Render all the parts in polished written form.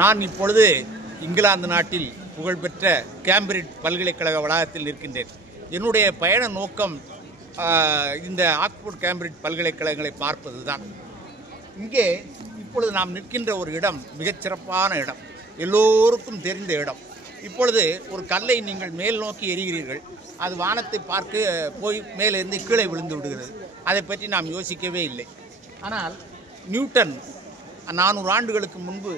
நான் இப்பொழுது இங்கிலாந்து நாட்டில் புகழ்பெற்ற கேம்பிரிட்ஜ் பல்கலைக்கழக வளாகத்தில் நிற்கின்றேன். என்னுடைய பயண நோக்கம் இந்த ஆக்ஸ்போர்ட் கேம்பிரிட்ஜ் பல்கலைக்கழகங்களை பார்ப்பது தான். இங்கே இப்பொழுது நாம் நிற்கின்ற ஒரு இடம் மிகச்சிறப்பான இடம், எல்லோருக்கும் தெரிந்த இடம். இப்பொழுது ஒரு கல்லை நீங்கள் மேல் நோக்கி எறிகிறீர்கள், அது வானத்தை பார்க்க போய் மேலிருந்து கீழே விழுந்து விடுகிறது. அதை பற்றி நாம் யோசிக்கவே இல்லை. ஆனால் நியூட்டன் 400 ஆண்டுகளுக்கு முன்பு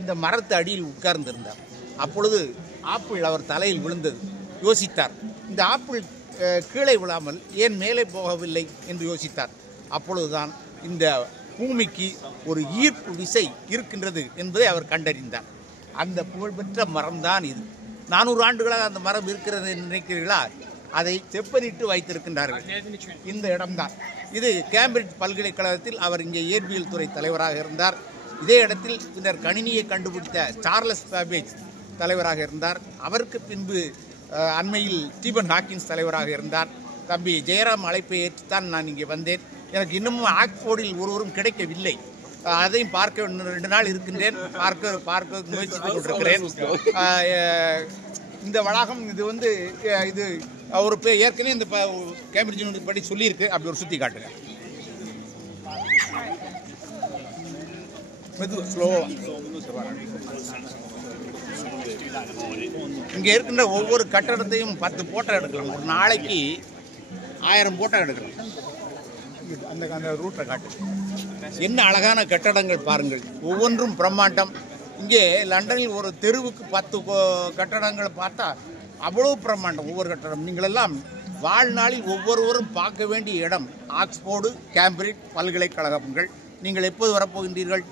இந்த மரத்து அடியில் உட்கார்ந்திருந்தார். அப்பொழுது ஆப்பிள் அவர் தலையில் விழுந்தது. யோசித்தார், இந்த ஆப்பிள் கீழே விழாமல் ஏன் மேலே போகவில்லை என்று யோசித்தார். அப்பொழுதுதான் இந்த பூமிக்கு ஒரு ஈர்ப்பு விசை இருக்கின்றது என்பதை அவர் கண்டறிந்தார். அந்த புகழ்பெற்ற மரம்தான் இது. 400 ஆண்டுகளாக அந்த மரம் இருக்கிறது என்று நினைக்கிறீர்களா? அதை செப்பனிட்டு வைத்திருக்கின்றார்கள். இந்த இடம்தான் இது. கேம்பிரிட்ஜ் பல்கலைக்கழகத்தில் அவர் இங்கே இயற்பியல் துறை தலைவராக இருந்தார். இதே இடத்தில் பின்னர் கணினியை கண்டுபிடித்த சார்லஸ் பாபேஜ் தலைவராக இருந்தார். அவருக்கு பின்பு அண்மையில் ஸ்டீபன் ஹாக்கின்ஸ் தலைவராக இருந்தார். தம்பி ஜெயராம் அழைப்பை ஏற்றுத்தான் நான் இங்கே வந்தேன். எனக்கு இன்னமும் ஆக்ஸ்போர்டில் ஒருவரும் கிடைக்கவில்லை. அதையும் பார்க்க 2 நாள் இருக்கின்றேன். பார்க்க முயற்சித்துக் கொண்டிருக்கிறேன். இந்த வளாகம் இது ஒரு ஏற்கனவே இந்த கேம்பிரிட்ஜ் யூனிவர்சிட்டி படி சொல்லியிருக்கு. அப்படி ஒரு சுற்றி காட்டுங்க. இங்கே இருக்கின்ற ஒவ்வொரு கட்டடத்தையும் 10 போட்டோ எடுக்கலாம். ஒரு நாளைக்கு 1000 போட்டோ எடுக்கலாம். அந்த ரூட்டை காட்டு. என்ன அழகான கட்டடங்கள் பாருங்கள், ஒவ்வொன்றும் பிரம்மாண்டம். இங்கே லண்டனில் ஒரு தெருவுக்கு 10 கட்டடங்களை பார்த்தா அவ்வளோ பிரம்மாண்டம் ஒவ்வொரு கட்டடம். நீங்களெல்லாம் வாழ்நாளில் ஒவ்வொருவரும் பார்க்க வேண்டிய இடம் ஆக்ஸ்போர்டு கேம்பிரிட்ஜ் பல்கலைக்கழகங்கள். நீங்கள் எப்போது வரப்போகின்றீர்கள்?